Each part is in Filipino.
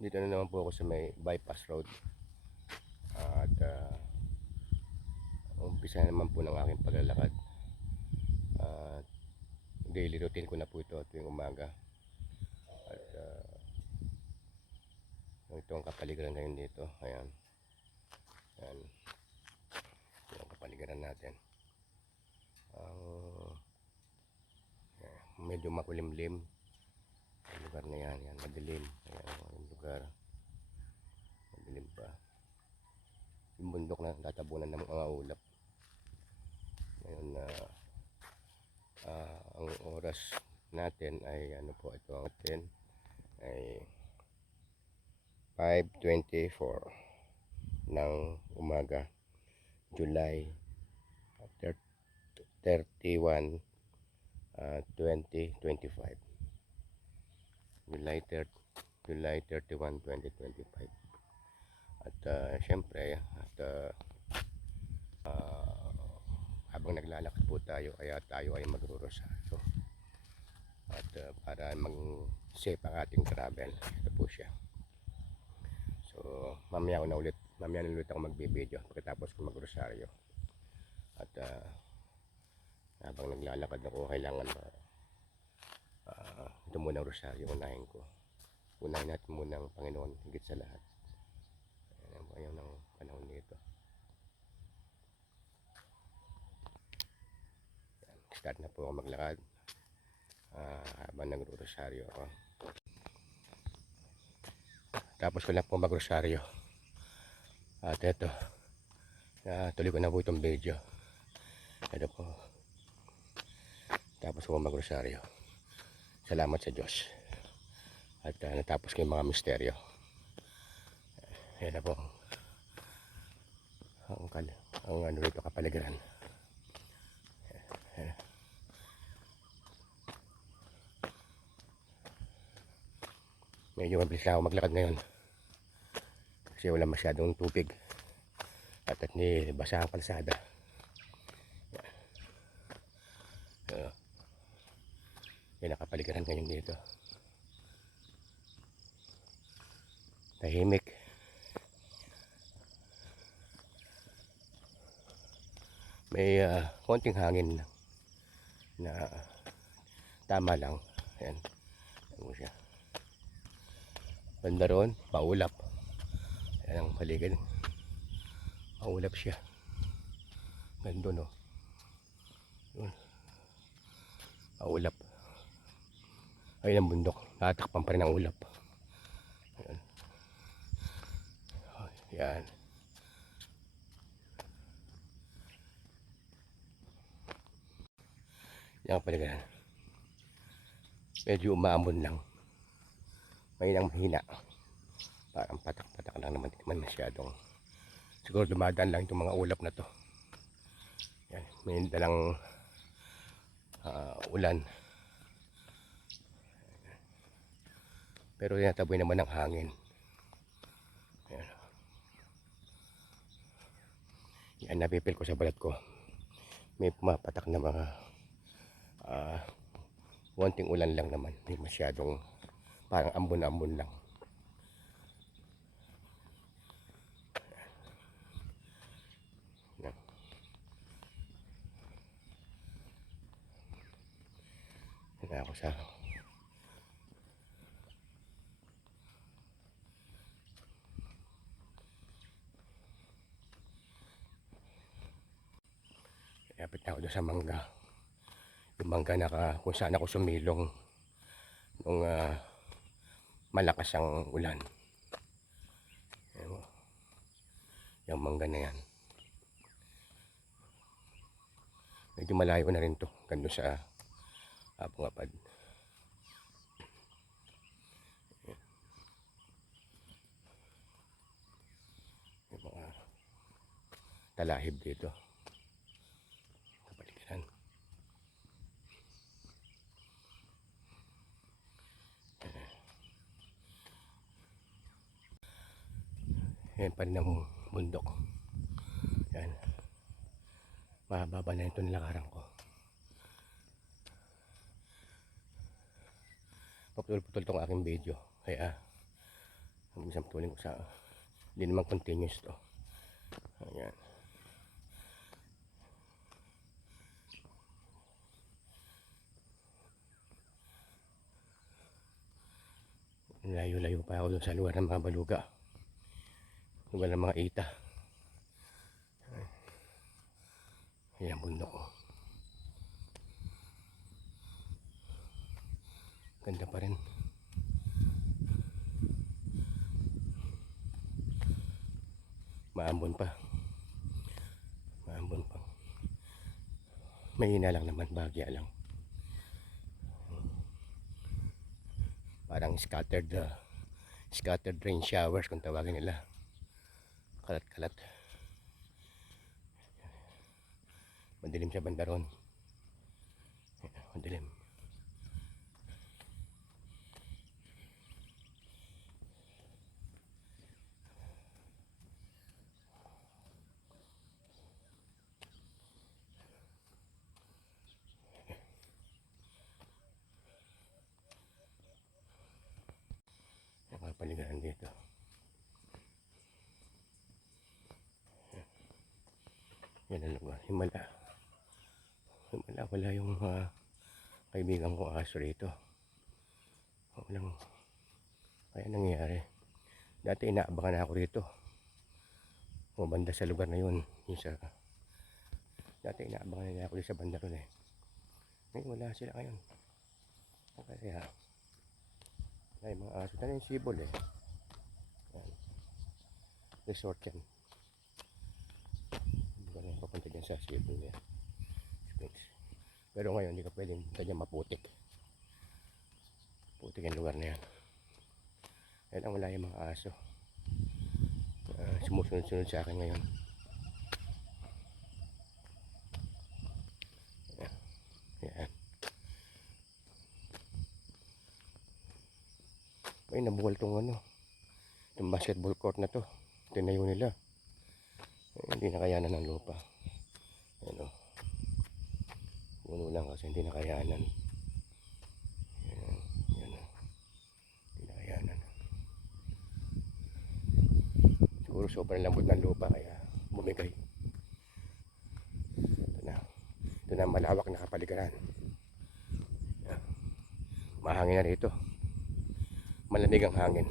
Dito na naman po ako sa may bypass road. At umpisa naman po ng aking paglalakad. At daily routine ko na po ito tuwing umaga. At ito ang kapaligiran ngayon dito. Ayan. Ayan. Ito ang kapaligiran natin. Medyo makulimlim ang lugar na yan. Yan, madilim. Ayan ang lugar. Madilim pa. Yung bundok na tatabunan ng mga ulap. Ngayon ang oras natin ay ano po, ito natin ay 5:24 ng umaga, July 31, 2025. July 31, 2025. At syempre habang naglalakad po tayo, kaya tayo ay magro-rosaryo. At para mag-safe ang ating travel, ito po siya. So mamaya na ulit ako magbibideo pagkatapos ko mag-rosaryo. At habang naglalakad ako, kailangan ito muna ang rosaryo, unahin natin muna ang Panginoon higit sa lahat. Ayan ang panahon nito. Start na po ako maglakad habang nagro-rosaryo ako. Tapos ko lang po mag-rosaryo. At eto, tuloy ko na po itong video. Ito po. Tapos ko mag-rosaryo. Salamat sa Diyos. At natapos ko yung mga misteryo. Ayan na po. Ang ano rito, kapaligiran. Ayan. Medyo mabilis na ako maglakad ngayon. Kasi wala masyadong tubig. At ni basa ang kalsada. Yan ang kapaligiran ngayon dito. Tahimik. May konting hangin na tama lang. Ayan. Ano siya. Banda roon, paulap. Ayan ang paligid. Paulap siya. Ganda no. Yun. Paulap. Ayun ang bundok. Tatakpan pa rin ang ulap. Ayan. Ayan. Yan ang paligiran. Medyo umaambon lang. Mahina. Parang patak-patak lang naman. Hindi man masyadong. Siguro dumadaan lang itong mga ulap na to. Yan. May dalang ulan. Pero tinataboy naman ng hangin. Yan. Yan, napipil ko sa balat ko. May pumapatak na mga konting ulan lang naman. Hindi masyadong parang ambon-ambon lang. Yan. Yan ako sa kapit na ako doon sa mangga. Yung mangga na kung saan ako sumilong nung malakas ang ulan. Yung mangga na yan. Medyo malayo na rin to. Ganda sa Pangapad. Yung mga talahib dito. Kapaligiran. Yan pa rin ang bundok. Yan. Mababa na ito nilakaran ko. Paputol-putol itong aking video. Kaya Hanggang sa tuling ko sa hindi naman continuous to. Ayan. Layo-layo pa ako dun sa lugar ng mga baluga, lugar ng mga ita. Ayan ang bundok ko. Ganda pa rin. Maambon pa. Maambon pa. Mahina lang naman, bagya lang. Parang scattered rain showers kung tawagin nila. Kalat-kalat. Madilim sa banda ron. Madilim. Nakapaligiran dito. Yan ang lugar. Himala. Wala yung kaibigan ko aso rito. Walang kaya nangyari. Dati inaabangan ako rito. Banda sa lugar na yun. Dati inaabangan nila ako sa banda ron eh. Ngayon wala sila ngayon. Kaya ay mga aso. Tala yung sibol eh. Yan. Resort yan. Hindi ko lang papunta dyan sa sibol niya. Pero ngayon hindi ka pwedeng punta dyan, maputik. Putik yung lugar na yan. Kaya lang wala yung mga aso. Sumusunod-sunod sa akin ngayon. Yan. Ay, nabuwal tong itong basketball court na to. Tinayo nila. Hindi nakayanan ng lupa. Puno lang kasi hindi nakayanan. Yan. Hindi nakayanan. Siguro sobrang lambot ng lupa kaya bumigay. Ito na malawak na kapaligiran. Mahangin na rito. Malamig ang hangin.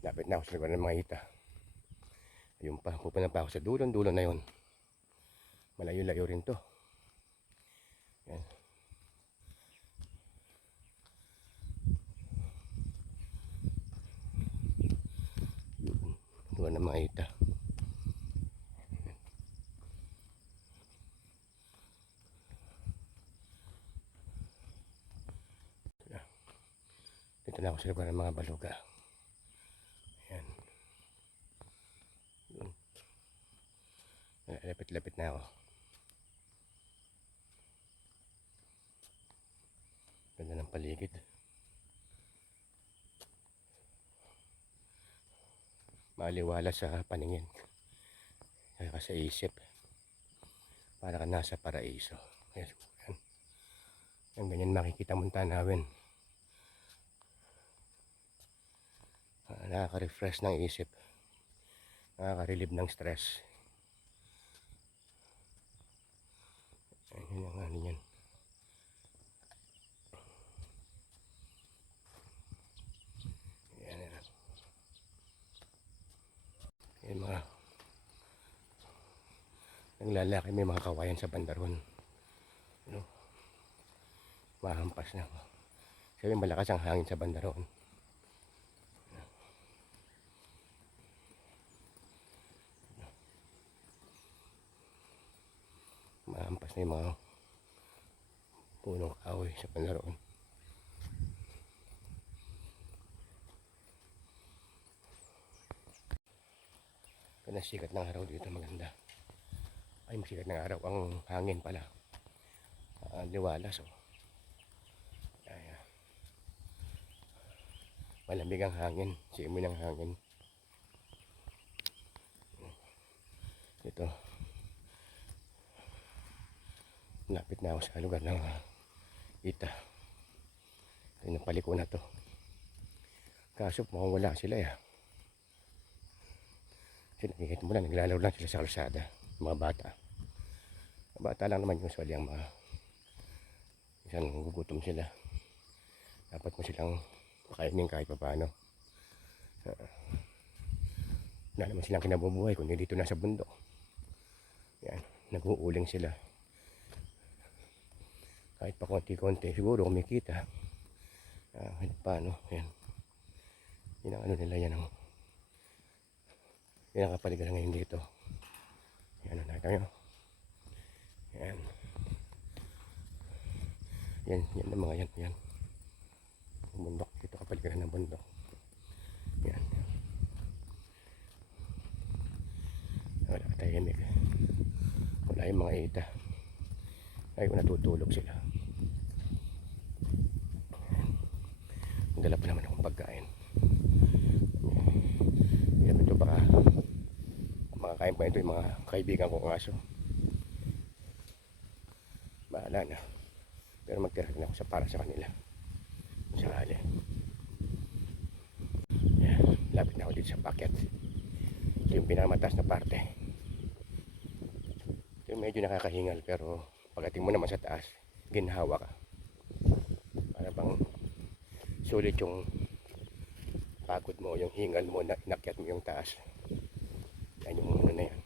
Lapit na ako sa lugar ng mga ita. Ayun pa, pupunta pa ako sa dulo na yun. Malayo-layo rin to. Yan. Lugar ng mga ita. Dito na ako sa lugar ng mga baluga. Ayan. Lapit-lapit na ako. Ganda ng paligid. Maliwala sa paningin. Kaya sa isip. Para ka nasa paraiso. Ayan. Ang ganyan makikita mong tanawin. Nakaka-refresh ng isip. Nakaka-relieve ng stress. Ayun ang yan. Yan mga ang lalaki, may mga kawayan sa bandaron. Mahampas na. Sabi malakas ang hangin sa bandaron. Mahampas na yung mga punong kahoy sa bandaron. Sikat ng araw dito maganda. Ay, sikat ng araw. Ang hangin pala. Liwalas oh. Malamig ang hangin. Simoy ng hangin. Ito. Lapit na ako sa lugar ng Ito yung paliko na to. Kaso mukhang wala sila ya. Kasi nakikita mo lang, naglalaro lang sila sa kalsada. Mga bata. Mga bata lang naman usually ang mga isang gugutom sila. Dapat mo silang pakainin kahit pa paano. Wala naman silang kinabubuhay kundi dito na sa bundok. Yan, nag-uuling sila. Kahit pa konti-konti, siguro kumikita. Kahit paano, yan. Yan ang ano nila, yan ang yan ang kapaligiran ngayon dito. Yan, nakita nyo. Yan. Yan ang mga yan, yan. Bundok, dito kapaligiran ng bundok. Yan. Wala katahimik. Wala yung mga ita. Ay kung natutulog sila. Dala pa naman akong pagkain. Yan ito baka makakain pa ito yung mga kaibigan kong aso. Bahala na. Pero magtira na ako para sa kanila. Sa hali. Yan. Lapit na ako dito sa packet. Ito yung pinamataas na parte. Ito yung medyo nakakahingal pero pagdating mo naman sa taas, ginhawa ka. Para bang sulit yung pagod mo, yung hingal mo na inakyat mo yung taas. Yan yung ano na yan.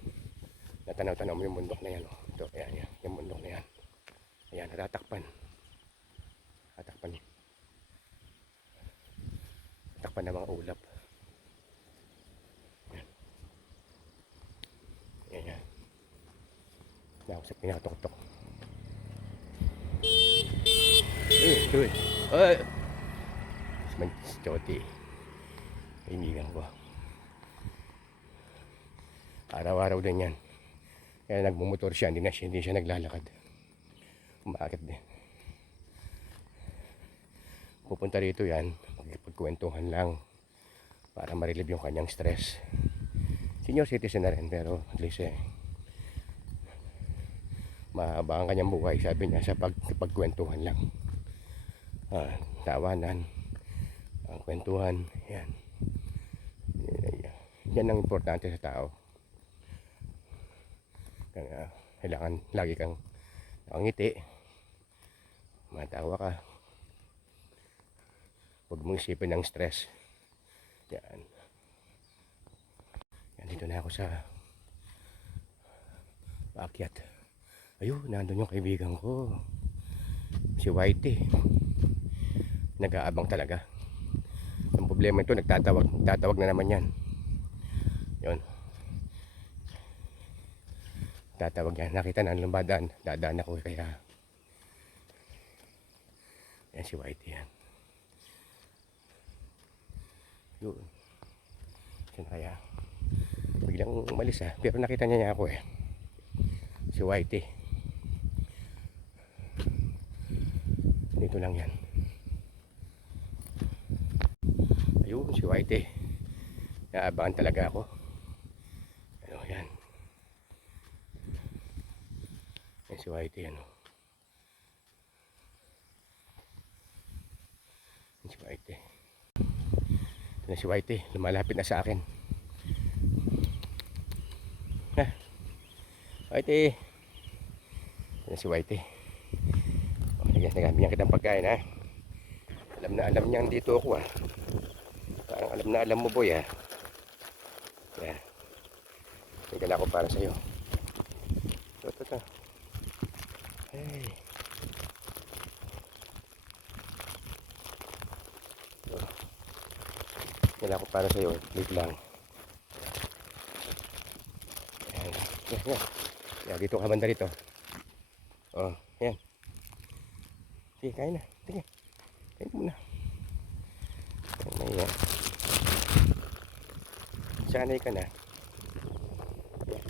Natanaw-tanaw mo yung bundok na yan. Oh. Ito, yan, yung bundok na yan. Ayan, natatakpan. Tatakpan. Tatakpan ng mga ulap. Yan. Yan. Yan ako sa pinakatok-tok. Good. Ay! Mas Joti. Kaibigan ko. Araw-araw din yan. Kaya nagmumotor siya, hindi siya naglalakad. Bakit din? Pupunta rito yan, magkikwentuhan lang para ma-relieve yung kanyang stress. Senior citizen na rin, pero at least mahaba ang kanyang buhay, sabi niya, sa pagkwentuhan lang. Tawanan, ang kwentuhan, yan. Yan ang importante sa tao. Kailangan lagi kang nakangiti, matawa ka, huwag mong isipin ng stress. Yan. Yan, dito na ako sa paakyat. Ayun, nandun yung kaibigan ko, si Whitey. Nag-aabang talaga. Ang problema ito, nagtatawag na naman yan. Yun, tatawag yan. Nakita na ang lumbadaan, dadaan ako kaya yan si Whitey yan. Yun, yun kaya biglang umalis pero nakita niya ako si Whitey. Dito lang yan. Ayun si Whitey, naabangan talaga ako. Ano yan, yan si Whitey. Yan si Whitey. Ito na si Whitey, lumalapit na sa akin. Whitey. Ito na si Whitey. Nagamit kitang pagkain Alam na alam niya dito ako Parang alam na alam mo boy Yan. May dala ko para sa'yo. Ito. Hey. Dala ko para sa'yo. Wait lang. Yan. Yan, dito ka banda rito. Yan. Sige, kain na. Sige. Kain mo na. Yan. Sanay ka na.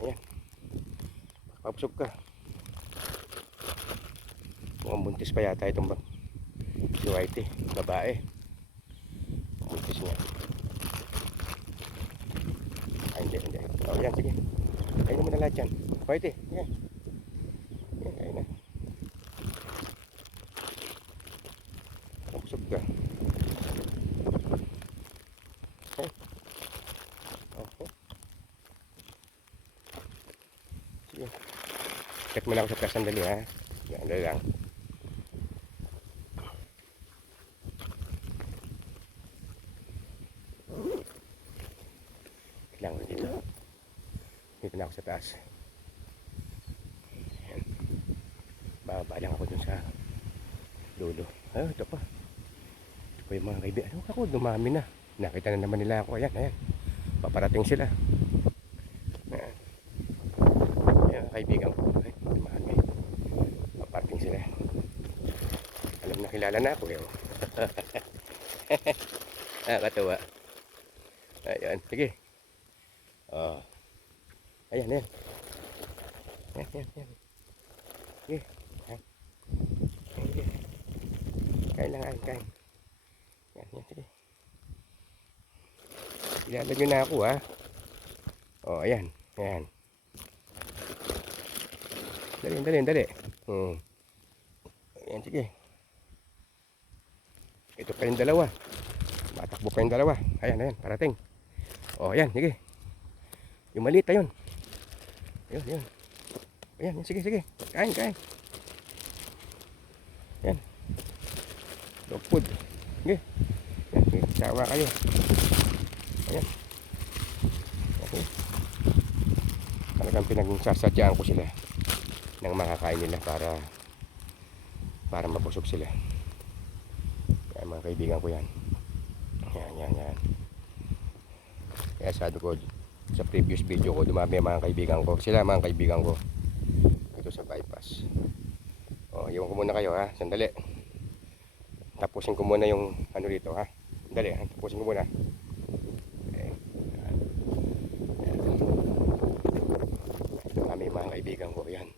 Yan. Papusog ka. Mukhang buntis pa yata itong si Whitey. Babae. Buntis niya. Hindi. Yan, sige. Kain mo na lahat yan. Whitey, yan. Yan, kain na. Busog ka. Okay. Okay. Sige. Check mo lang ako sa taas sandali ha. Yan, dali lang. Lang dito. Dito na ako sa taas. Yan. Bababa lang ako dun sa dulo. Ah, ito pa. Ito pa yung mga kaibigan. Ano ako, dumami na. Nakita na naman nila ako. Ayan, ayan. Paparating sila. Ayan. Ayan, kaibigan ko. Ay, dumami. Paparating sila. Alam na kilala na ako eh. Katawa. Ayan, sige. Oh. Ayan, ayan. Ayan, ayan, ayan. Sige. Ayan. Sige. Kain lang, kain. Ayan, ayan, sige. Kilala nyo na ako ha. Oh, ayan. Ayan. Dali, dali, dali. Ayan, sige. Ito pa yung dalawa. Matakbo pa yung dalawa. Ayan, ayan, parating. Oh, ayan, sige. Yung maliit, ayun. Ayun, ayun. Ayan, sige, sige. Kain, kain. Ayan. Dog food. Sige. Ayan, sige. Sawa kayo. Ayan. Okay. Talagang pinagsasadyaan ko sila ng makakain nila para mabusog sila. Kaya mga kaibigan ko yan. Yan, yan, yan. Kaya sabi ko sa previous video ko, dumami mga kaibigan ko. Sila mga kaibigan ko. Ito sa bypass. O, iwan ko muna kayo ha. Sandali. Tapusin ko muna yung ano dito ha. Sandali ha. Tapusin ko muna. Okay. Yan. Dumami mga kaibigan ko. Yan.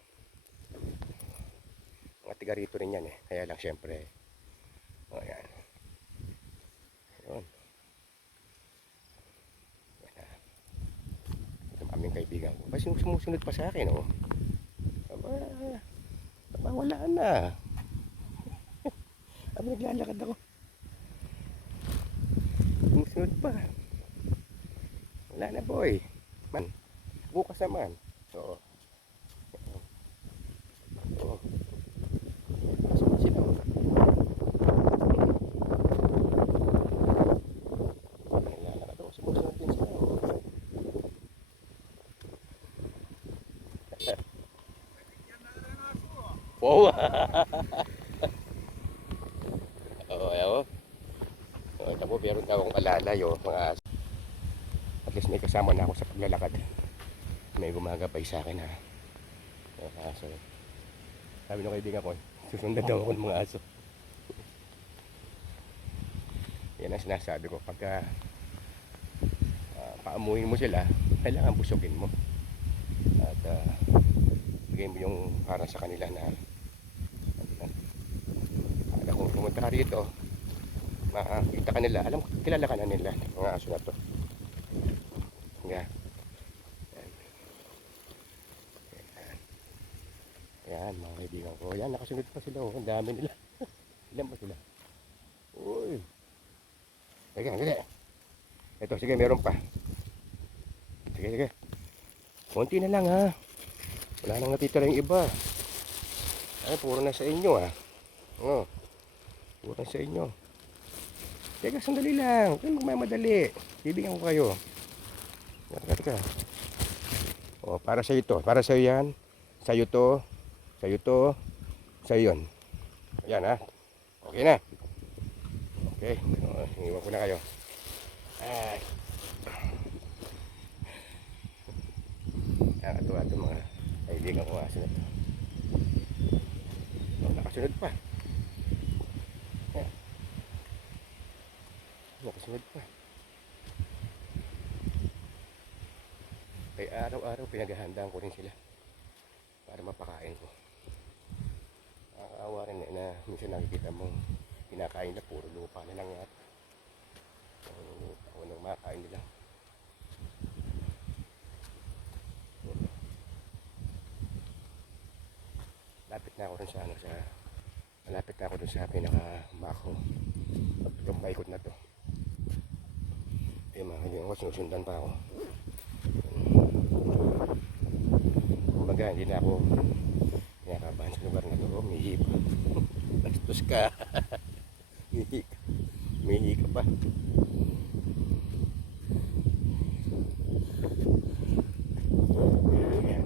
Mga tiga rito rin yan eh. Kaya lang syempre. O, yan. Yun. Aming kaibigan ko. Kasi sumusunod pa sa akin, oh. Aba, wala na. Aba, naglalakad ako. Sumusunod pa. Wala na, boy. Man, bukas naman. Oo. Oo. Pasok sila, oh. Naglalakad ako. Sumusunod din sila, oh. Wow. Oo, ayaw. Oh, ito po, meron na akong alalay, oh, mga aso. At least may kasama na ako sa paglalakad. May gumagabay sa akin, ha. Mga aso. Sabi ng kaibigan ko, susundan daw ako ng mga aso. Yan ang sinasabi ko. Pagka paamuhin mo sila, kailangan busugin mo. At bigay mo yung para sa kanila na kung pumunta ka rito, makakita ka nila, alam, kilala ka na nila mga aso na to. Yan. Yan mga kaibigan ko. Yan, nakasunod pa sila, oh. Ang dami nila. Ilan ba sila? Uy. Sige, sige. Ito, sige, meron pa. Sige, sige. Konti na lang ha. Wala nang natitira yung iba. Ay, puro na sa inyo ha. Oh. Puro sa inyo. Teka, sandali lang. Huwag magmamadali. Bibigyan ko kayo. Teka. O, para sa ito. Para sa yan. Sa'yo to. Sa'yo to. Sa'yo yun. Ayan ha. Okay na. Okay. O, iwan ko na kayo. Ay. Nakatuwa ito mga kaibigan ko aso na ito. O, nakasunod pa. Nakasunod pa. Kaya araw-araw pinaghahandaan ko rin sila para mapakain ko. Nakakaawa rin na minsan nakikita mong pinakain na puro lupa na lang yata. Unang makain nila. Lapit na ako rin sa Malapit na ako dun sa pinaka-bako. Itong paikot na to. Mga kaibigan ko, sinusundan pa ako. Kumbaga, hindi na ako kinakabahan sa lugar na to. Umihi pa. Bastos ka. Umihi ka pa. Ayan.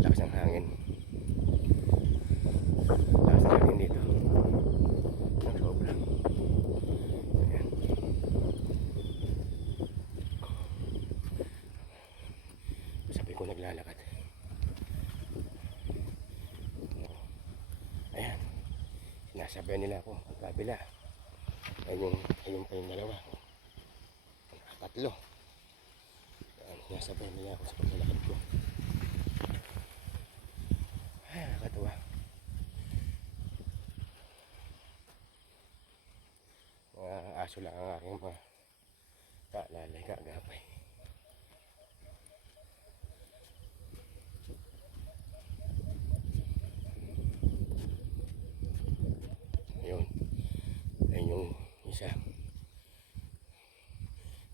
Lakas ng hangin. Lakas ng hangin dito. Ang sobra. Ayan. Sabi ko naglalakad. Ayan. Sinasabayan nila ako. Ang kabila. Ayun pa yung dalawa. Tatlo. Ayan. Sinasabayan nila ako sa paglalakad ko. Ay, nakakatawa. Mga aso lang ang aking mga kaalalay, kaagapay. Ayun. Ayun yung isa.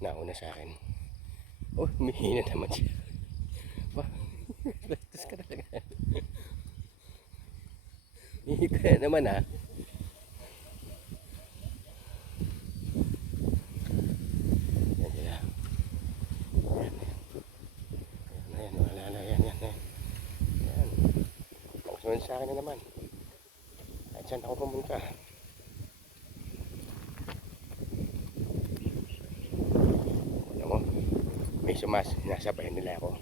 Nauna sa akin. Oh, humihina naman siya. Ba? Bastos ka talaga. Hihika naman ha. Yan sila. Yan. Wala na. Yan. Yan. Pagsunod sa akin na naman. Kahit saan ako pumunta. Alam mo, may sinasabayan nila ako.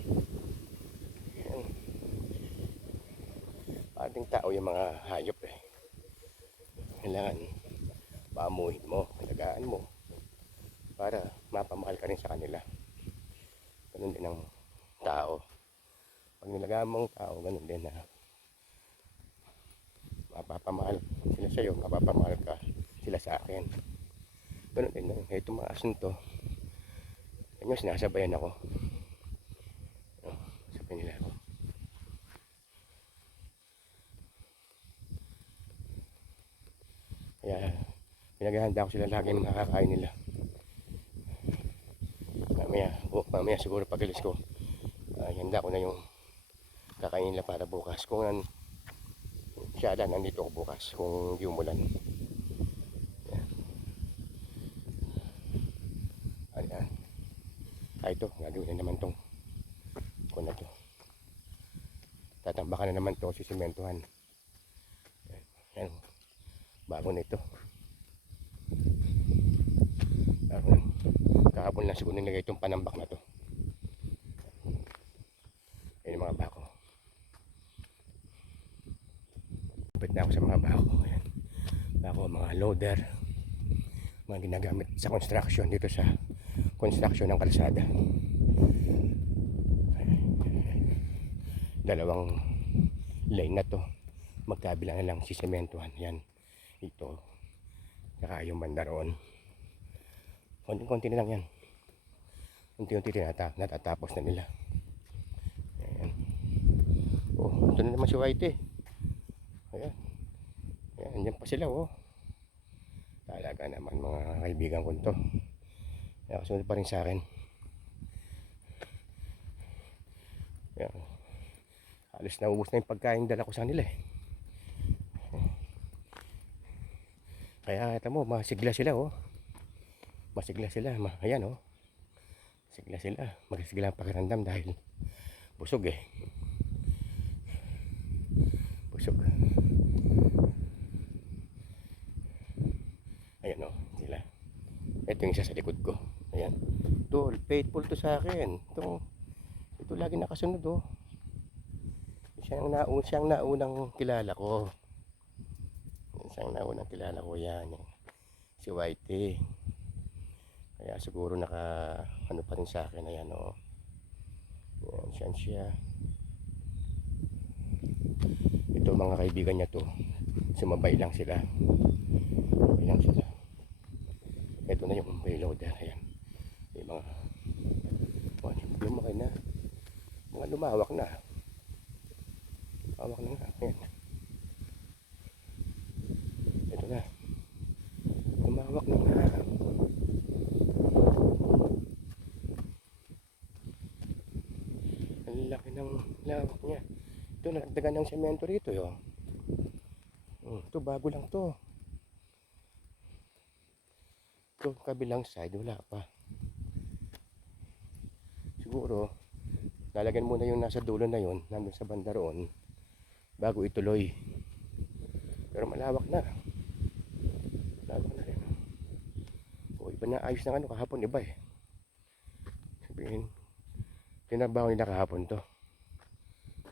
Yan. Pating tao yung mga hayop eh. Kailangan paamuhin mo, alagaan mo para mapamahal ka rin sa kanila. Ganun din ang tao. Pag nilagaan mo ang tao, ganun din na mapapamahal sila sa iyo, mapapamahal ka sila sa akin. Ganun din na itong mga asunto. Ganyan, sinasabayan ako. Sabayan nila ako. Kaya pinaghahanda ko sila lagi ng makakain nila. Mamaya siguro pag-alis ko, handa ko na yung kakain nila para bukas. Kung siyada, nandito ako bukas kung di umulan. Ayan. Ito, gagawin na naman tong kung na to. Tatambakan na naman to, sisimentohan. Ayan. Bago nito. Kahapon lang siguro nilagay itong panambak na to. Ayan yung mga bako. Kapit na ako sa mga bako. Ayan. Bako, mga loader. Mga ginagamit sa construction dito sa construction ng kalsada. Dalawang lane na to. Magkabila na lang sisimentohan. Yan. Ito. Saka yung banda roon. Konti-konti na lang yan. Unti-unti natatapos na nila. Ayan. Oh, ito na naman si Whitey. Ayan. Ayan, andyan pa sila oh. Talaga naman mga kaibigan ko to. Kaya kasunod pa rin sa akin. Ayan. Halos naubos na yung pagkain dala ko sa nila eh. Kaya ito mo, masigla sila oh. Masigla sila. Ayan oh. Masigla sila. Masigla ang pakiramdam dahil busog eh. Busog. Ayan oh, sila. Ito yung isa sa likod ko. Ayan. Ito, faithful to sa akin. Ito lagi nakasunod oh. Siyang naunang kilala ko. Siyang naunang kilala ko yan. Si Whitey. Kaya siguro ano pa rin sa akin. Ayan o. Ayan siya. Ito mga kaibigan niya to. Sumabay lang sila. Ito na yung payloader. Ayan. Yung mga lumaki na. Mga lumawak na. Lumawak na nga. Ayan. nalagdagan ng semento rito yo. Ito bago lang to. Ito kabilang side wala pa. Siguro lalagyan muna yung nasa dulo na yon, nandun sa banda roon, bago ituloy. Pero malawak na. Malawak na rin. O iba na ayos ng ano kahapon, iba eh. Sabihin, tinabaho nila kahapon to.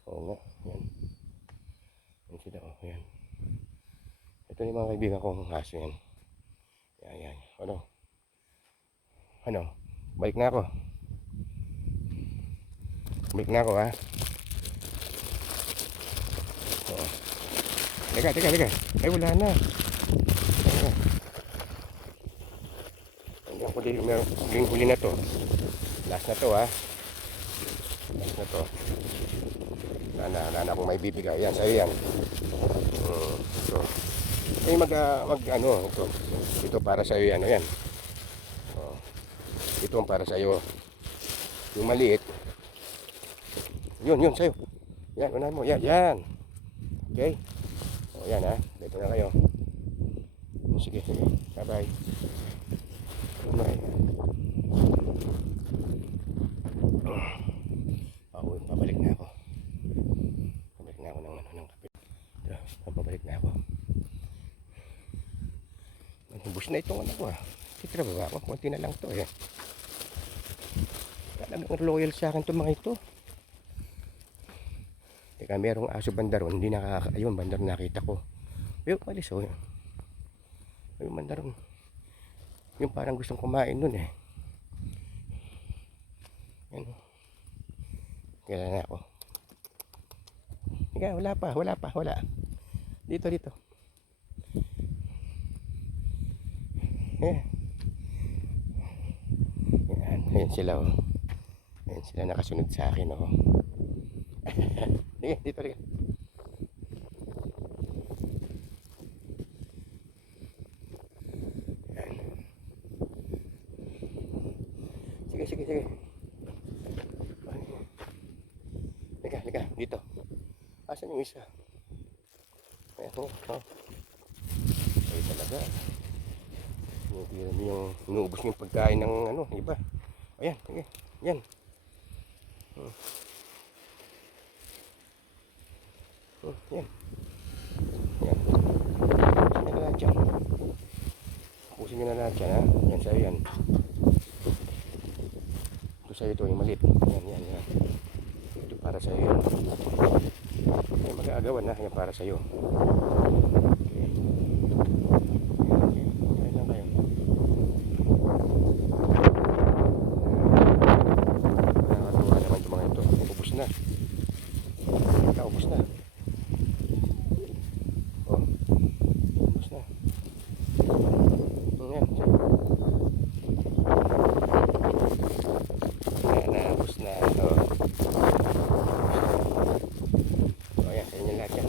Oo nga, yan. Yan sila, oh, yan. Ito yung mga kaibigan kong aso yan. Yan, yan. Ano? Ano? Balik na ako. Balik na ako ha. Oo. Teka. Ay wala na. Hindi ako din huli na to. Last na to ha. Last na to. Wala na akong may bibigay. Yan, sa'yo yan. Ito. Ay mag ano ito. Ito para sa'yo yan. Ayan. Ito ang para sa'yo. Yung maliit. Yun sa'yo. Yan, unahan mo. Yan. Okay? O yan ha. Dito na kayo. Sige. Bye-bye. Pabalik na ako. Ng kape. Pabalik na ako. Ubus na itong ano ko ha. Sitra ba ako? Kunti na lang to eh. Talagang loyal sa akin itong mga ito. Teka, merong aso bandaron. Hindi ayun, bandaron nakita ko. Ayun, malis oh. Ayun, bandaron. Yung parang gustong kumain nun eh. Yan. Kaya na ako. Teka, wala. Dito. Ayan sila oh. Ayan sila nakasunod sa akin oh. Dito. Ayan. Sige. Lika, dito. Asan yung isa? Ayan oh. Ay talaga. Inuubos yung pagkain ng ano, iba. Ayan, sige. Yan. Yan. Pusin nyo na lahat dyan, ha? Yan sa'yo yan. Ito sa'yo ito, yung maliit. Yan. Ito para sa'yo yan. Yan, mag-aagawan na. Yan para sa'yo. Okay. Yan lang kayo. Nakakatuwa naman itong mga ito. Ubus na. Ubus na. Ubus na. Yan. Ubus na. Ayan, sa inyo lahat yan.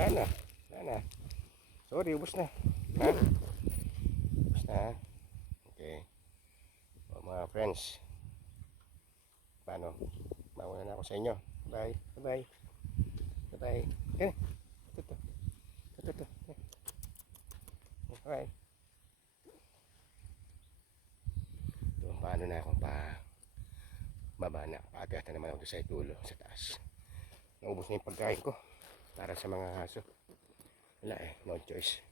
Wala na. Sorry, ubos na. Ha? Ubos na, ha? Okay. O, mga friends. Paano? Mauna na ako sa inyo. Bye. Okay. Ito. Okay. Ito, paano na ako baba na. Paakyatan naman ako sa itulo, sa taas. Naubos na yung pagkain ko. Para sa mga aso. Wala eh, no choice.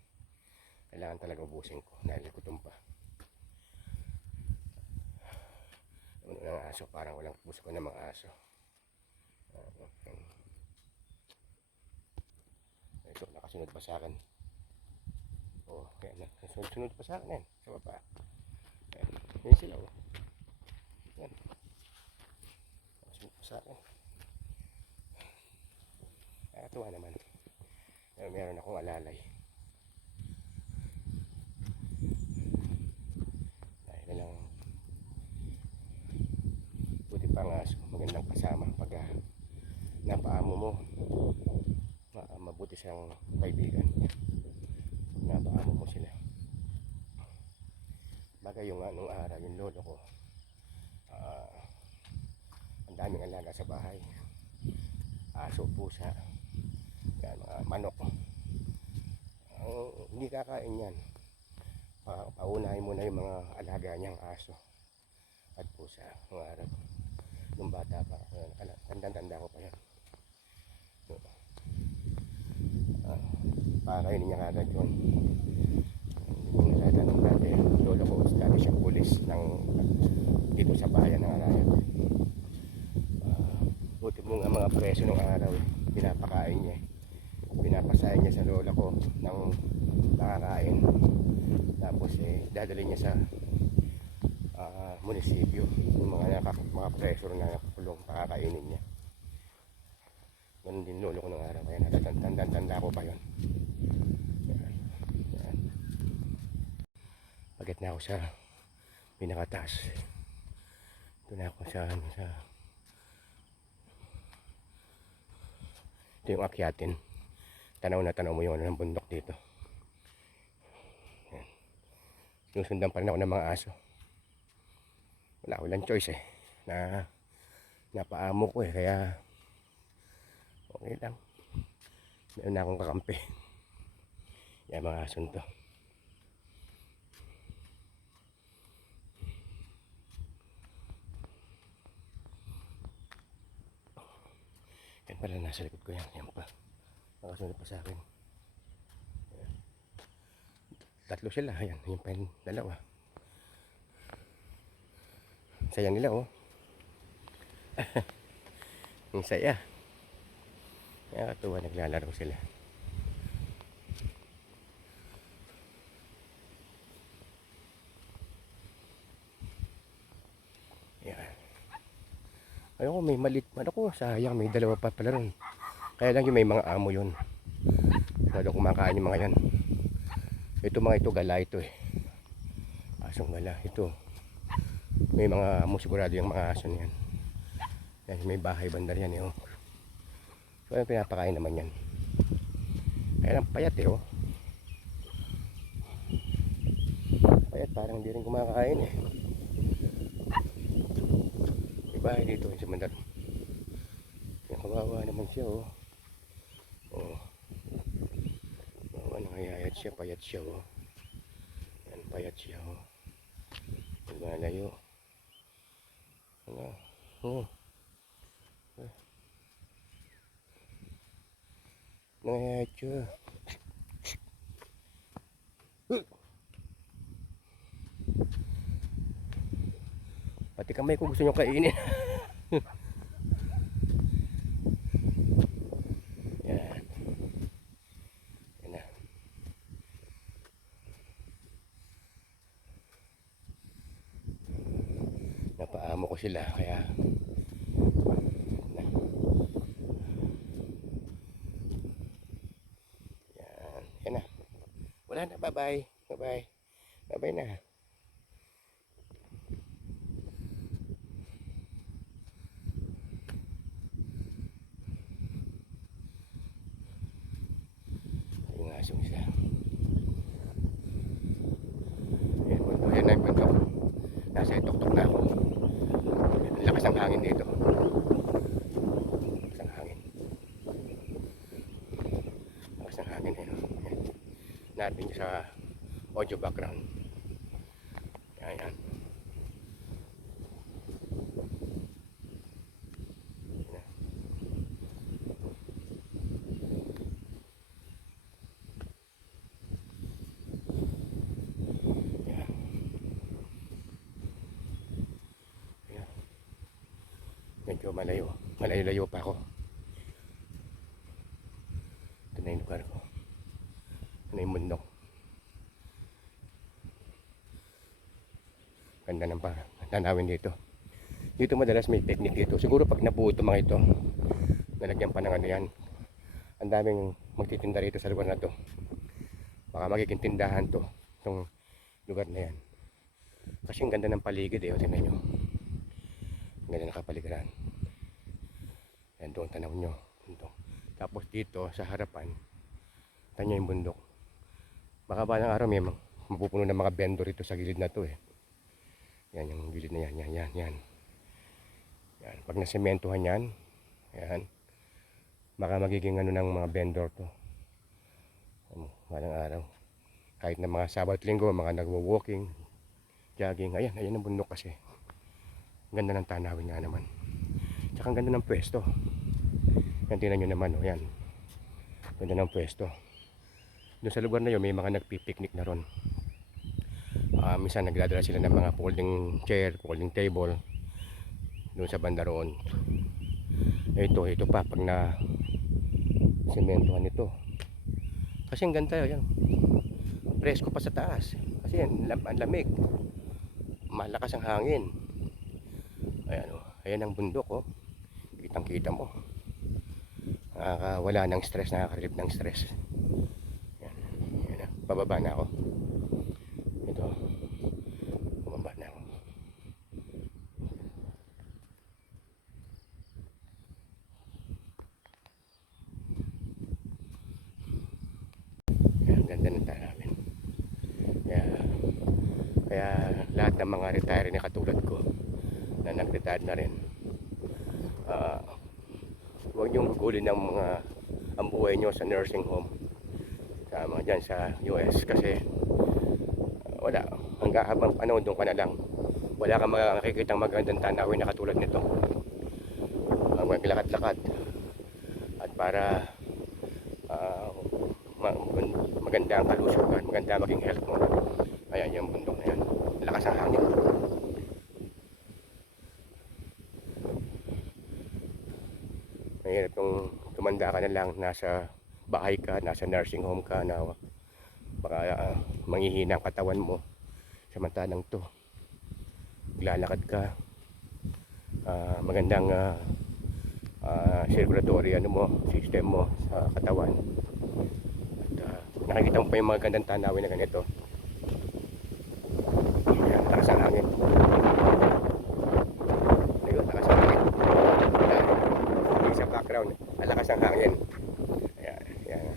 Kailangan talaga ubusin ko. Dahil gutom pa. Ano ng aso, parang walang puso ko ng mga aso. Ito, nakasunod pa sa akin. Oh, yan na. Sunod pa sa akin yan. Sa baba. Yan sila oh. Yan. Nakasunod pa sa akin. Nakatuwa naman. Meron akong alalay. magandang kasama pag napaamo mo. Mabuti siyang kaibigan. Napaamo mo sila. Bagay yung nung araw, yung lolo ko, ang daming alaga sa bahay. Aso, pusa, yan, mga manok. Hindi kakain yan. Paunahin mo na yung mga alaga niyang aso at pusa. Nung araw, nung bata pa ako, tanda ko pa yan. Pakainin niya kagad yun. Yung natatanong dati, lolo ko, dati siyang pulis dito sa bayan ng Arayat. Buti mo nga mga preso ng araw, pinapakain niya. Pinapasahin niya sa lola ko ng nakakain. Tapos dadalhin niya sa munisipyo, yung mga preso na nakakulong, pakakainin niya. Ganun din lolo ko ng araw, kaya natatanda ko pa yun. Pagkat na ako sa pinakataas, ito na ako sa ito yung akyatin. Tanaw na tanaw mo yung ng bundok dito. Yan. Sinusundan pa rin ako ng mga aso. Wala ko lang choice na napaamo ko kaya okay lang. Meron na akong kakampi. Yan mga aso to. Yan pala nasa likod ko yan. Yan pa. Nakasunod pa sa akin. Yan. Tatlo sila. Ayan. Yung pa yung dalawa. Saya nila oh. Ang saya. Kaya katuwa naglalaro sila. Yan. Ayoko may maliit man ako. Sayang may dalawa pa pala ron. Kaya lang yung may mga amo yun. Masyadong kumakain yung mga yan. Ito mga ito gala ito Asong gala ito. May mga amo sigurado yung mga aso niyan. Yan, may bahay bandar yan oh. So yung pinapakain naman yan. Kaya lang payat Payat parang hindi rin kumakain May bahay dito sa bandar. Yung kawawa naman siya Nangayayat siya, payat siya Yan, payat siya Nagmalayo. Nangayayat siya. Pati kamay ko gusto nyo kainin. Yan. Yan na. Napaamo ko sila kaya yan na. Wala na, bye bye. Bye bye. Bye bye na. Yung asong isa. Yan na yung bundok. Nasa itok-tok na ako. Lakas ng hangin dito. Lakas ng hangin. Lakas ng hangin natin sa audio background. Yan. Medyo malayo pa ako. Ito na yung lugar ko. Ito na yung bundok. Ganda ng tanawin dito. Dito madalas may technique dito. Siguro pag nabuo ito mga ito, nalagyan pa ng ano yan. Ang daming magtitinda rito sa lugar na to. Baka magiging tindahan to. Itong lugar na yan. Kasi ang ganda ng paligid tingnan nyo. Ang ganda ng kapaligiran. Ayan, doon tanaw nyo. Bundok. Tapos dito sa harapan, tanyo yung bundok. Baka ba ng araw may mapupuno ng mga vendor ito sa gilid na to eh. Yan yung gilid na yan, yan. Yan. Pag nasementohan yan, yan, baka magiging ano ng mga vendor to. Malang araw. Kahit na mga Sabado at Linggo, mga nagwo-walking, jogging. Ayan ang bundok kasi. Ganda ng tanawin nga naman. Tsaka ang ganda ng pwesto. Yan, tingnan nyo naman, yan. Ganda ng pwesto. Doon sa lugar na yun, may mga nagpipiknik na ron. Minsan nagdadala sila ng mga folding chair, folding table. Doon sa banda roon. Ito pa, pag na sementohan ito. Kasi ang ganda yan. Presko pa sa taas. Kasi yan, ang lamig. Malakas ang hangin. Ayan ang bundok, oh. Kitang kita mo. Wala ng stress, nakaka-relieve ng stress. Yan. Bababa na ako. Ito. Bababa na ako. Yan, ganda ng tanawin. Kaya lahat ng mga retiree na katulad ko na nag-retire na rin, huwag niyong gugulin ng mga ang buhay nyo sa nursing home tama dyan sa US kasi wala, hanggang habang panahon doon ka na lang, wala kang makikitang magandang tanawin na katulad nito. Maglakad-lakad at para maganda ang kalusugan, maganda maging health mo. Ayan yung bundok na yan, lakas ang hangin. Mahirap yung tumanda ka na lang, nasa bahay ka, nasa nursing home ka na baka manghihina ang katawan mo. Samantalang to, lalakad ka, magandang circulatory system mo sa katawan. At nakikita mo pa yung mga gandang tanawin na ganito. Ayan, lakas ang hangin. Lakas ang hangin. Sa background, lakas ang hangin. Ayan.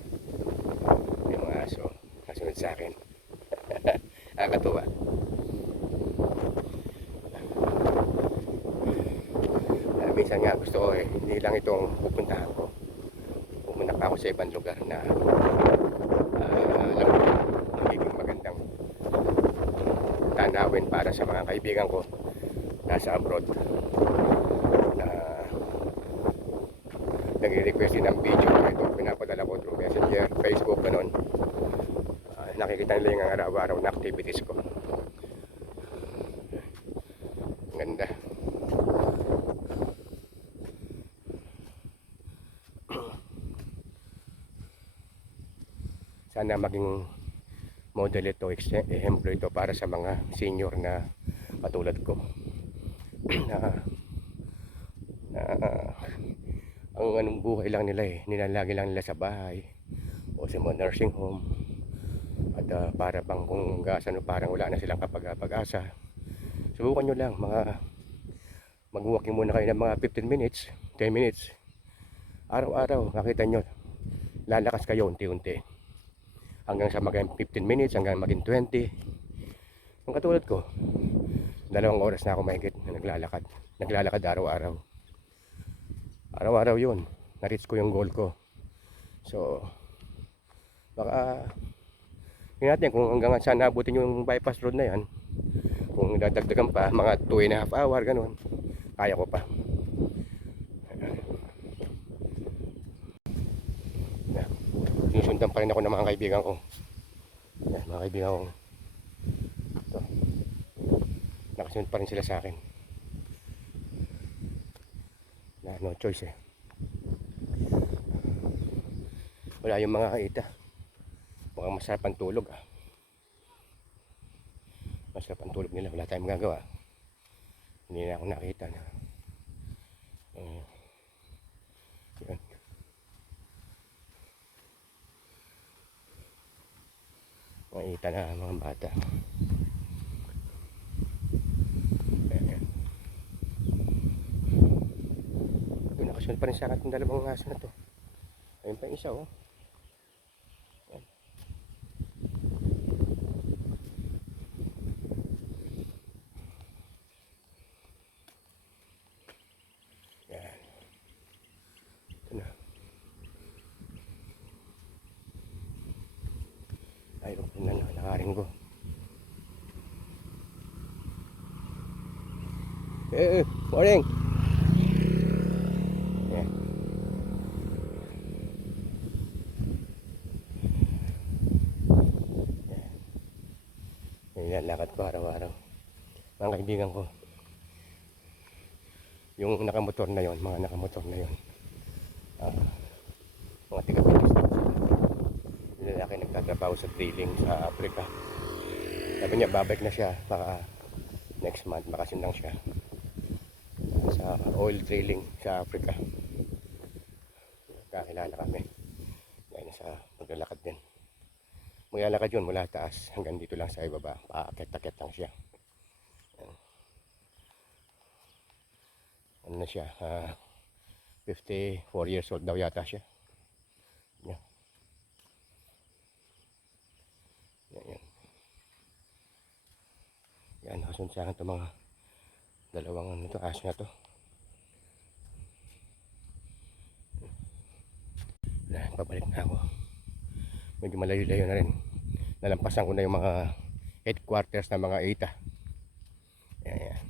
Yung mga aso nasunod sa akin. Nakakatuwa. Minsan nga gusto ko hindi lang itong pupuntahan ko. Pumunta pa ako sa ibang lugar na alam ko magiging magandang tanawin para sa mga kaibigan ko nasa abroad na nagre-request din ng video. Ito pinapadala ko through Messenger, Facebook, ganun. Nakikita nila yung araw-araw na activities ko. Ganda. Sana maging model ito, ehemplo ito para sa mga senior na katulad ko na ang anong buhay lang nila nilalagi lang nila sa bahay o sa mga nursing home at para bang kung parang wala na silang kapag-asa. Subukan nyo lang, mag-walking muna kayo ng mga 15 minutes 10 minutes araw-araw. Makita nyo, lalakas kayo unti-unti hanggang sa maging 15 minutes, hanggang maging 20. Ang katulad ko, 2 oras na ako mahigit na naglalakad araw-araw yun, na-reach ko yung goal ko. So baka tingnan natin kung hanggang saan nabutin yung bypass road na yan. Kung dadagdagan pa mga 2.5 hours ganun, kaya ko pa. Sinusundan pa rin ako ng mga kaibigan ko. Yan, mga kaibigan ko. Ito. Nakasunod pa rin sila sa akin. No choice eh. Wala yung mga kaita. Mukhang masarap ang tulog ah. Masarap ang tulog nila. Wala tayong magagawa. Hindi na ako nakita na. Yan. Makita na mga bata. Ayan. Doon Nagmamamasal pa rin sa akin itong dalawang aso na to. Ayun pa yung isa oh. Yan. Ito na. Ayun na nakaring ko. Morning! Yan. Yan, lakad ko araw-araw. Mga kaibigan ko. Yung nakamotor na yon, mga nakamotor na yon. Mga tiga-Pilis na sila. Yung lalaki nagtatrabaho sa drilling sa Africa. Sabi niya, babalik na siya. Baka next month, bakasin lang siya. Sa oil drilling sa Africa. Kakilala kami. Ngayon sa maglalakad din. Maglalakad yun mula taas hanggang dito lang sa ibaba. Paakit-akit lang siya. Ano na siya? 54 years old daw yata siya. Yan. Yan. Yan, nakasunod sa akin itong mga dalawang ano to, aso na to. Pabalik na ako. Medyo malayo-layo na rin. Nalampasan ko na yung mga headquarters ng mga ETA. Yan.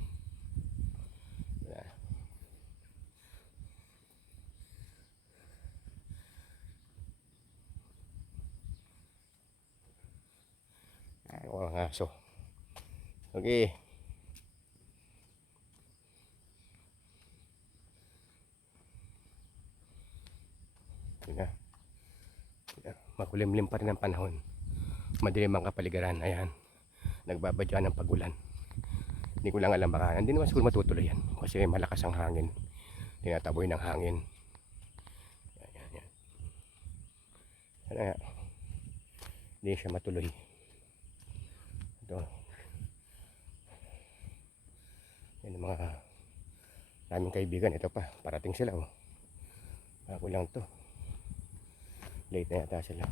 Ay, walang aso. Okay. Makulimlim pa rin ang panahon. Madilim ang kapaligiran. Ayan. Nagbabadya ng pagulan. Hindi ko lang alam baka. Hindi naman siguro matutuloy yan. Kasi malakas ang hangin. Tinataboy ng hangin. Yan. Sana nga. Hindi siya matuloy. Ito. Yan ang mga naming kaibigan. Ito pa. Parating sila oh. Ako lang to. Late na yata sila.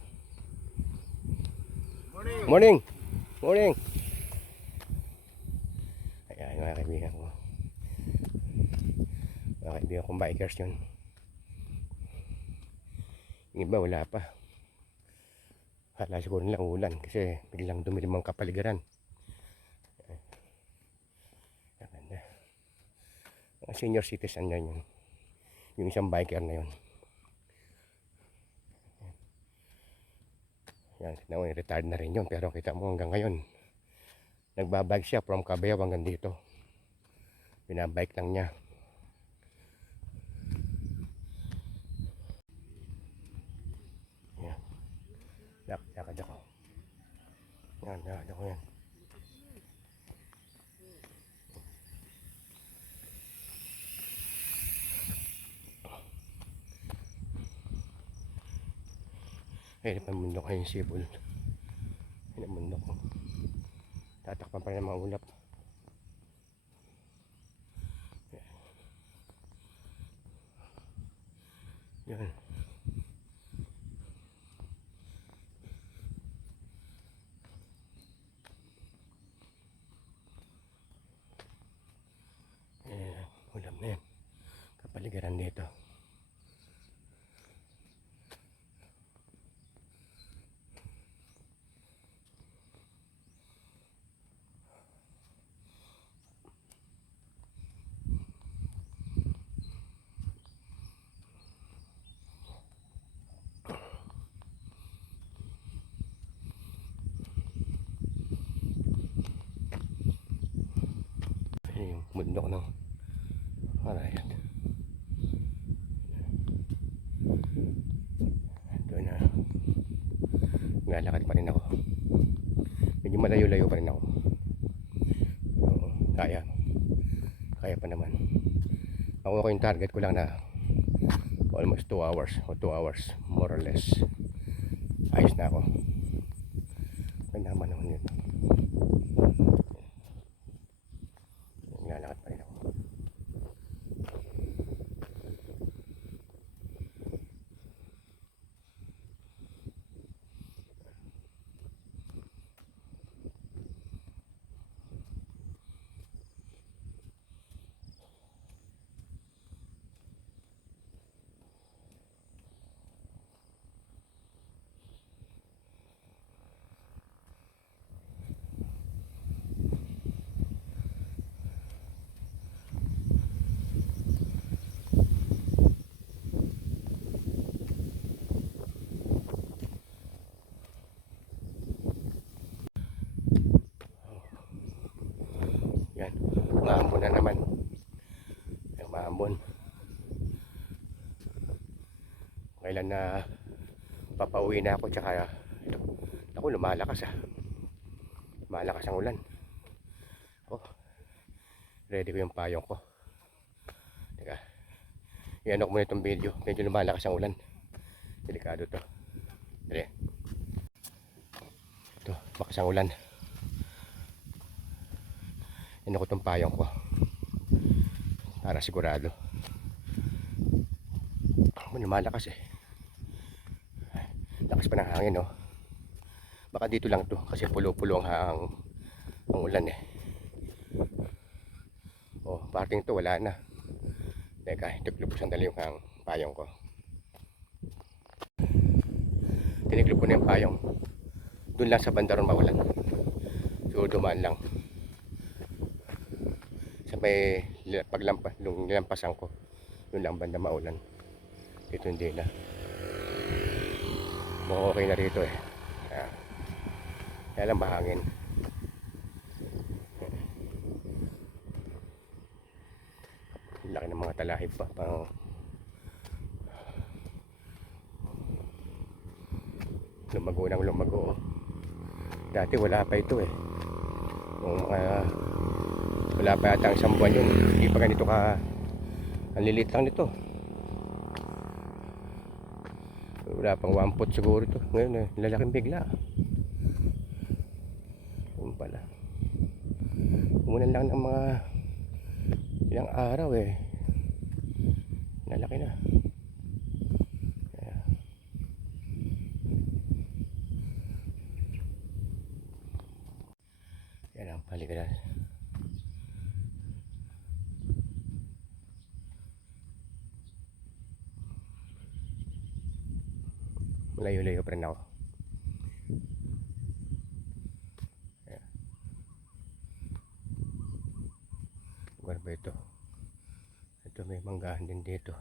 Morning! Morning! Ayan mga kaibigan ko. Mga kaibigan kong bikers yun. Yung iba wala pa. Kala siguro nilang ulan kasi biglang dumilim ang kapaligiran. Ganda. Senior citizen yan yun. Yung isang biker na yun. Yan, retired na rin yun. Pero kita mo hanggang ngayon, nagbabike siya from Cabeao hanggang dito. Binabike lang niya. Yan. Lakad ako. Yan, lakad ako yan. Hirap ang bundok ay yung sibol. Hirap ang bundok ko. Tatakpan pa rin ang mga ulap. Yan. Ulap na yan. Kapaligiran dito. Yung bundok ng Arayan. Doon na ngalakad pa rin ako. Medyo malayo-layo pa rin ako. Pero kaya pa naman. Ako yung target ko lang na almost 2 hours o 2 hours more or less. Ayos na ako. Ganda naman naman yun. Ngalakad pa rin ako. kailan na papauwi na ako. Tsaka ito, ako lumalakas malakas ang ulan. Oh, ready ko yung payong ko. Teka, iyan ko muna itong video. Medyo lumalakas ang ulan, delikado to. Dali, ito, bakas ang ulan. Iyan ko itong payong ko para sigurado. Lumalakas lakas pa ng hangin, oh. Baka dito lang to kasi pulo-pulo ang ulan oh, parting to wala na. Teka, tiklop ko sandali yung payong ko. Tiniklop ko na yung payong. Doon lang sa bandaron maulan, so dumaan lang sa may nilampasan ko. Doon lang banda maulan, dito hindi na. Okay na rito kaya lang mahangin. Laki ng mga talahib pa, pang lumago. Dati wala pa ito Nung wala pa yata ang isang buwan yun, hindi pa ganito ka, ang lilit lang nito. Wala pang 1 foot siguro ito. Ngayon lalaking bigla. Yun pala, umulan lang ng mga ilang araw nalaki na. Yan ang palikaran. Malayo-layo pa rin ako. Lugar ba ito? Ito may manggahan din dito.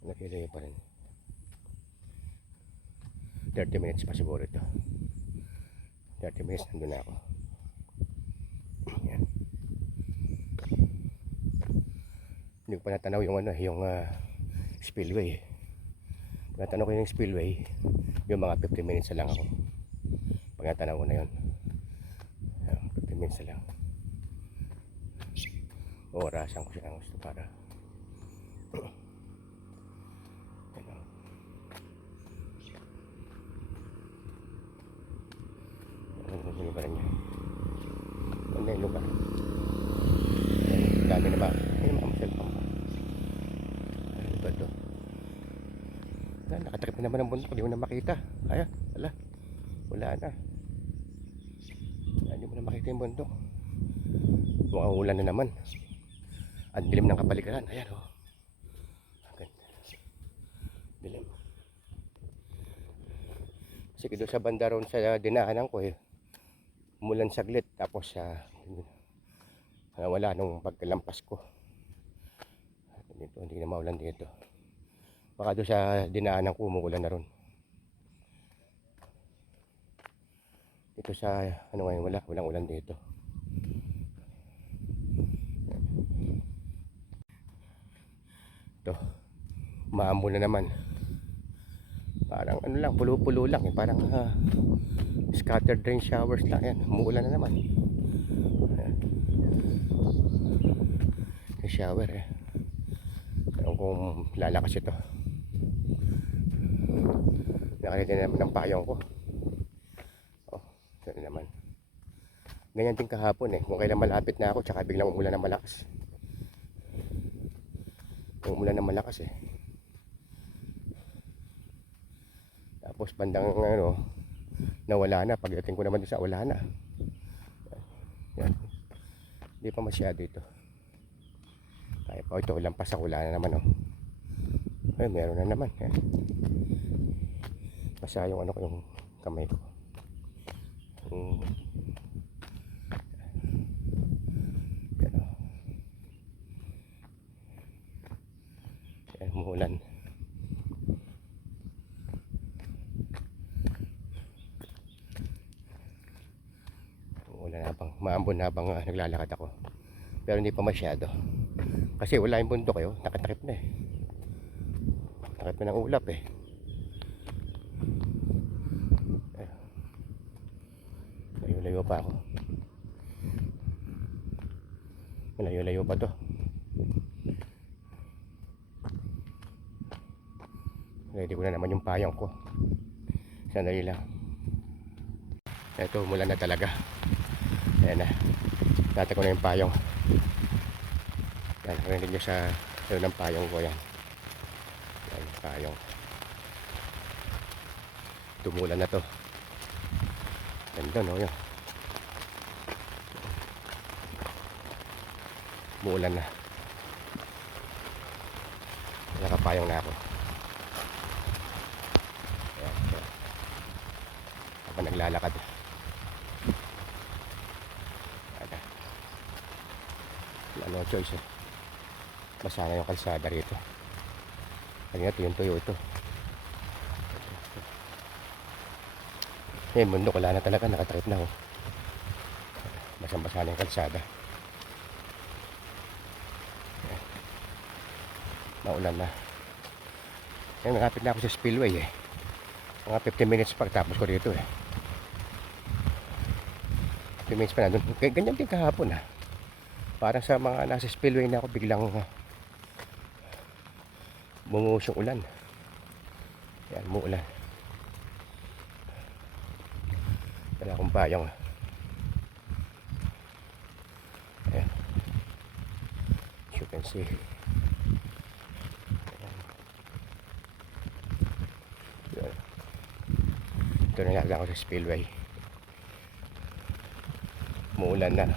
Malayo-layo pa rin. 30 minutes pa siguro ito. 30 minutes nandun na ako. Yan. Hindi ko pa natanaw yung spillway. Pag natanaw ko yung spillway, yung mga 50 minutes na lang ako. Pag natanaw ko na yun, 50 minutes na lang. Orasan ko siya ang gusto para yung lugar niya. Ano yung lugar? Dami na ba? Ayun, makamasal pa. Ano ba ito? Nakatakip na naman ang bundok. Hindi mo na makita. Ayan, wala na. Hindi mo na makita yung bundok. Mukhang ulan na naman. Ang dilim ng kapaligiran. Ayan ganda. Dilim. Kasi doon sa banda ron sa dinahanan ko umulan saglit. Tapos wala nung pagkalampas ko. Dito, hindi na maulan dito. Baka doon sa dinaanan ko umuulan na ron. Dito sa ngayon walang ulan dito. Ito, maambon na naman. Parang lang, pulo-pulo lang parang scattered rain showers lang yan. Umuulan na naman. Yung shower ewan kung lalakas ito. Nakalitin na naman ng payong ko. Ganyan naman. Ganyan din kahapon kung kailan malapit na ako tsaka biglang umulan na malakas. Umulan na malakas tapos bandang nawala na. Pagdating ko naman sa wala na. Yan. Hindi pa masyado ito. Kaya pa ito, lampas ako, wala na naman meron na naman basta yung yung kamay ko. Yan, umuulan. Umuulan habang maambon habang naglalakad ako, pero hindi pa masyado Kasi wala yung bundok eh. Oh. Nakatakip na eh. Takip na ng ulap eh. Layo-layo pa ako. Layo-layo pa to. Ready ko na naman yung payong ko. Sandali lang. Ito, umulan na talaga. Ayan na. Dati ko na yung payong. Yan, narinig nyo sa loob ng payong ko yan. Yan, payong. Tumulan na to. Ganda no yun. Umulan na. Nakapayong na ako. Ayan, ayan. Habang naglalakad. Ayan. Wala no choice eh. Basa na yung kalsada rito. Kanina tuyo ito. Eh, mundo wala na talaga, nakatrip na oh. Basang-basa na yung kalsada. Maulan na. Ngayon, nakapit na ako sa spillway eh. Mga 15 minutes pagtapos ko dito eh. 15 minutes pa na doon. Ganyan din kahapon ah. Parang sa mga nasa spillway na ako, biglang bumuhos yung ulan. Yan, muulan. Wala akong payong. Ayan. As you can see. Ayan. Ito na lang ako sa spillway. Muulan na.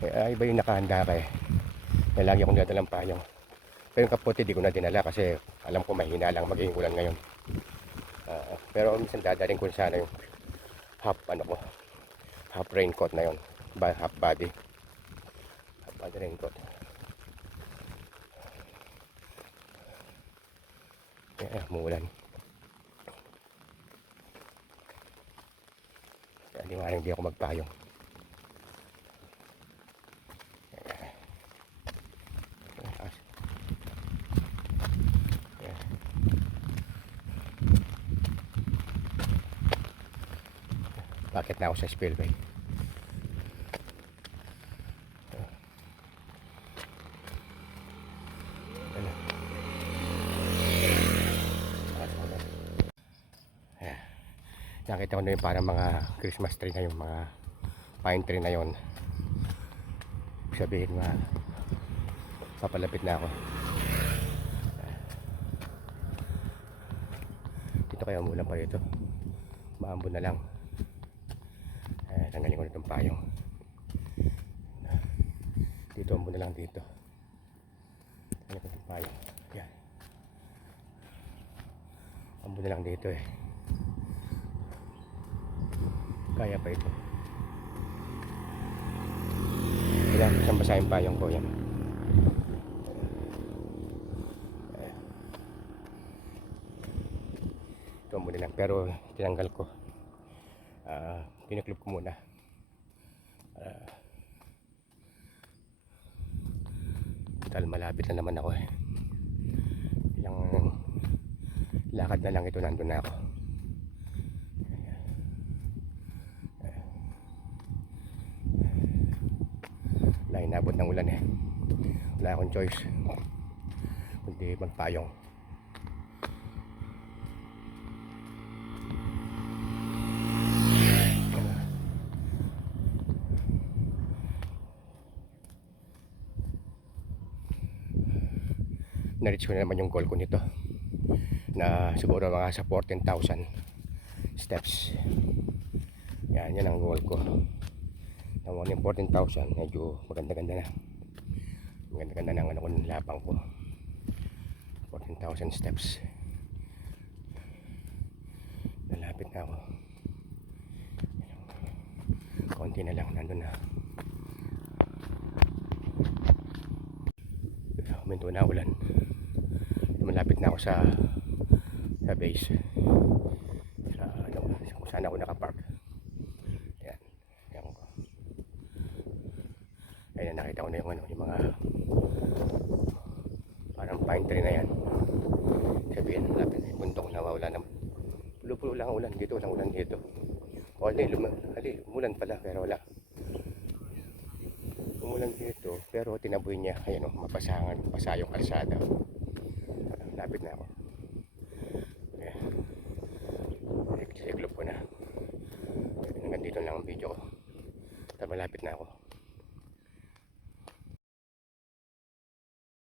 Ay, iba yung nakahanda ka eh. Lagi akong dadalang payong. Pero yung kapote di ko na dinala kasi alam ko mahina lang magiging ulan ngayon. Pero minsan dadaling ko sana yung half raincoat na yon, half body raincoat. Umuulan. Kaya hindi ako magpayong. Bakit na ako sa spillway? Nakita ko na yung parang mga Christmas tree na yung mga pine tree na yon. Sabihin mga papalapit na ako. Dito kaya umulan pa dito. Maambon na lang. Tanggalin ko na itong payong. Dito ambon na lang dito. Tanggalin ko itong payong. Yan. Ambon na lang dito eh. Kaya pa ito. Kailangan isang basa yung payong ko. Yan. Ito muna lang. Pero tinanggal ko. Pinuklop ko muna. Dahil malapit na naman ako eh. Ilang lakad na lang ito, nandun na ako. Wala, inabot ng ulan eh. Wala akong choice kundi magpayong. Na-reach ko na naman yung goal ko nito, na siguro mga sa 14,000 steps. Yan ang goal ko. Naman yung 14,000, medyo maganda-ganda na. Maganda-ganda na ng ano, lapang ko. 14,000 steps. Nalapit na ako. Konti na lang, nandun na. Huminto na ulan. Malapit na ako sa base. Kung saan ako nakapark. Ayan. Ayan ko. Ayan, nakita ko na yung ano, yung mga parang pine tree na yan. Sabihin, lapit na yung bundok na wala na. Pulo-pulo lang ang ulan dito, walang ulan dito. O, umulan pala, pero wala. Umulan dito, pero tinaboy niya, ayun o, mapasa yung kalsada. Lapit na ako. Okay. Iklop ko na. Hanggang dito lang ang video ko. Malapit na ako.